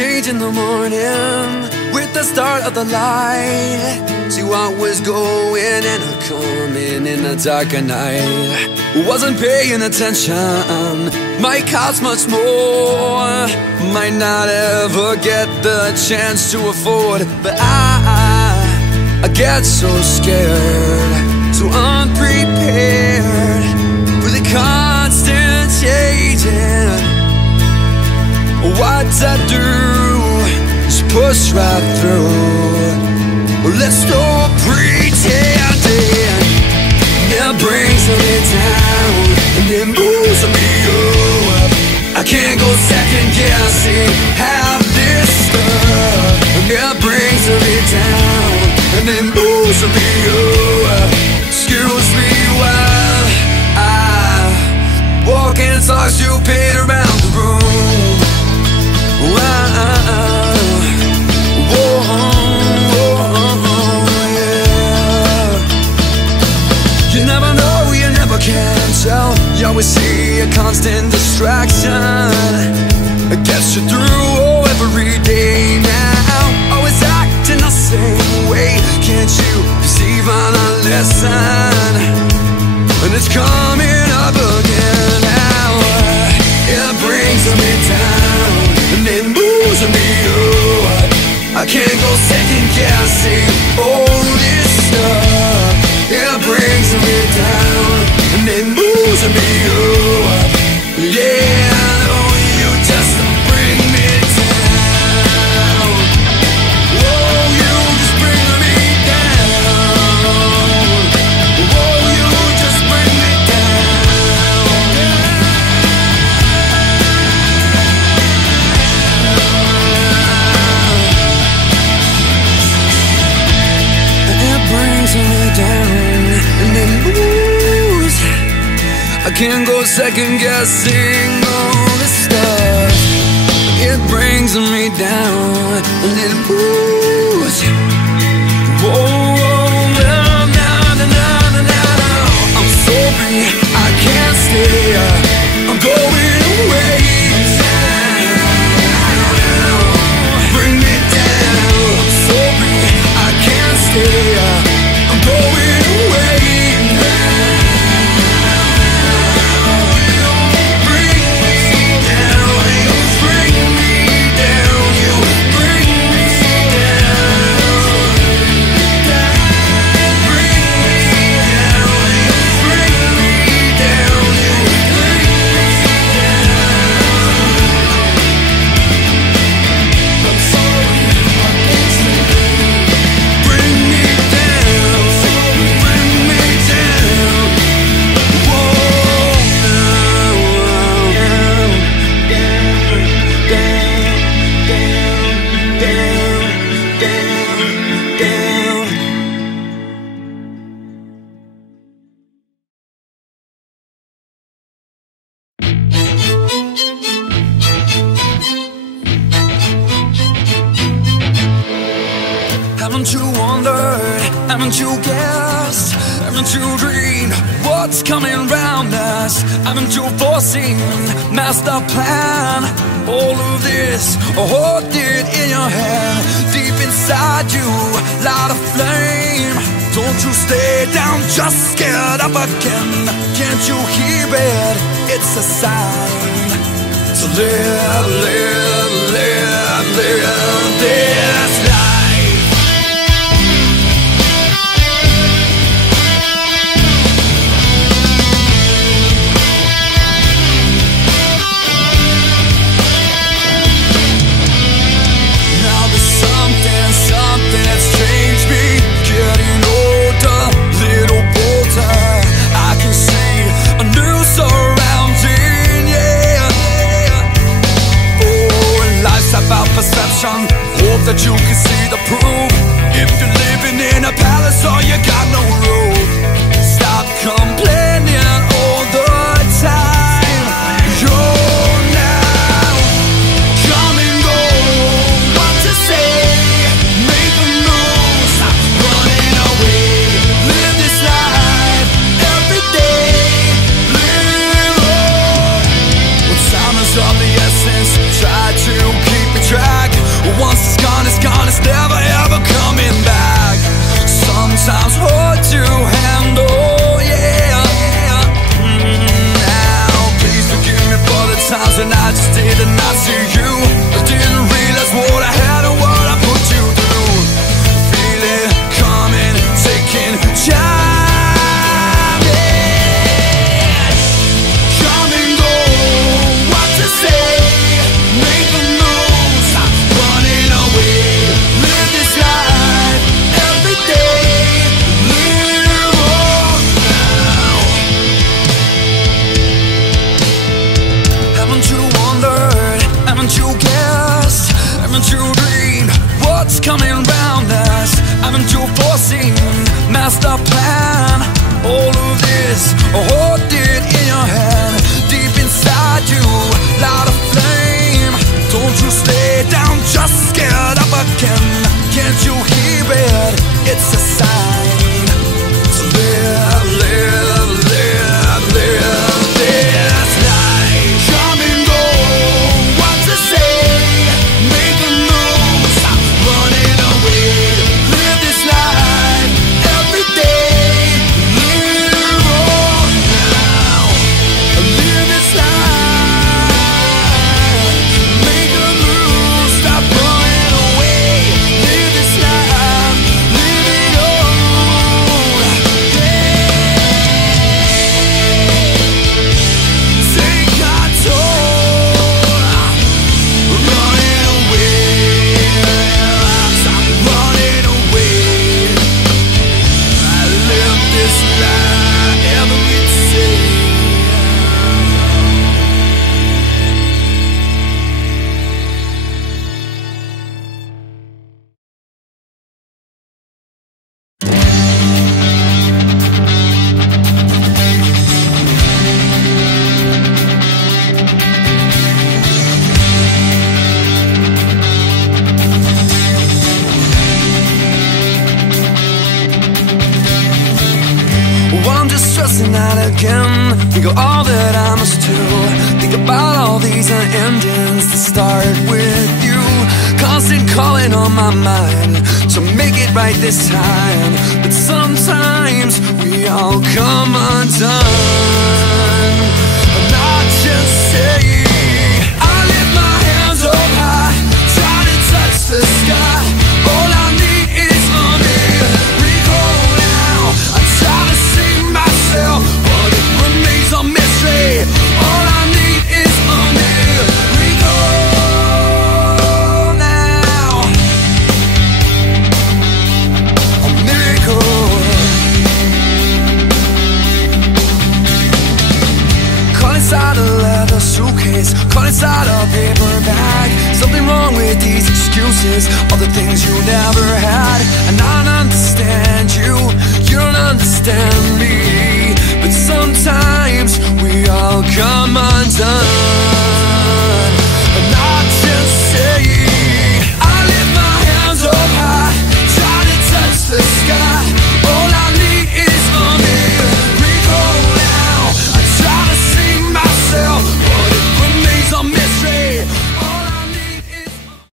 change in the morning with the start of the light. See what was going and coming in the dark of night. Wasn't paying attention, might cost much more, might not ever get the chance to afford. But I get so scared, so unprepared for the constant changing. What I do is push right through. Let's stop pretending. It brings me down and it moves me up. I can't go second guessing half this stuff. It brings me down and it moves me up. Excuse me while I walk and talk stupid around the room. You never know, you never can tell. You always see a constant distraction. It gets you through every day now. Always acting the same way. Can't you perceive and listen? And it's coming up again now. It brings me down and it moves me up. I can't go second guessing all this stuff. It brings me down and it moves me up. Yeah, I know you just bring me down. Oh, you just bring me down. Oh, you just bring me down. It brings me down and it moves. I can't go second guessing all this stuff. It brings me down and it moves. Whoa, well, now, I'm sorry, I can't stay. I'm going away. Bring me down. I'm sorry, I can't stay. I'm going away. Haven't you wondered, haven't you guessed, haven't you dreamed what's coming round us? Haven't you foreseen, master plan all of this, or hold it in your hand? Deep inside you, light a flame. Don't you stay down, just get up again. Can't you hear it? It's a sign. So live, live, live, live this life. Perception, hope that you can see the proof. If you're living in a palace or you got no roof, stop complaining all the time. You're now, come and go. What to say? Make a move, stop running away. Live this life every day. Live on. When time is of the essence, try to keep track. Think of all that I must do. Think about all these endings that start with you. Constant calling on my mind to make it right this time. But sometimes we all come undone. And I just say, I lift my hands up high, try to touch the sky. All I need is a miracle now. I try to save myself, but it remains a mystery. All I need is a miracle now. A miracle. Caught inside a leather suitcase, caught inside a paper bag. Something wrong with these excuses, all the things you never had. And I don't understand you, you don't understand me. But sometimes we are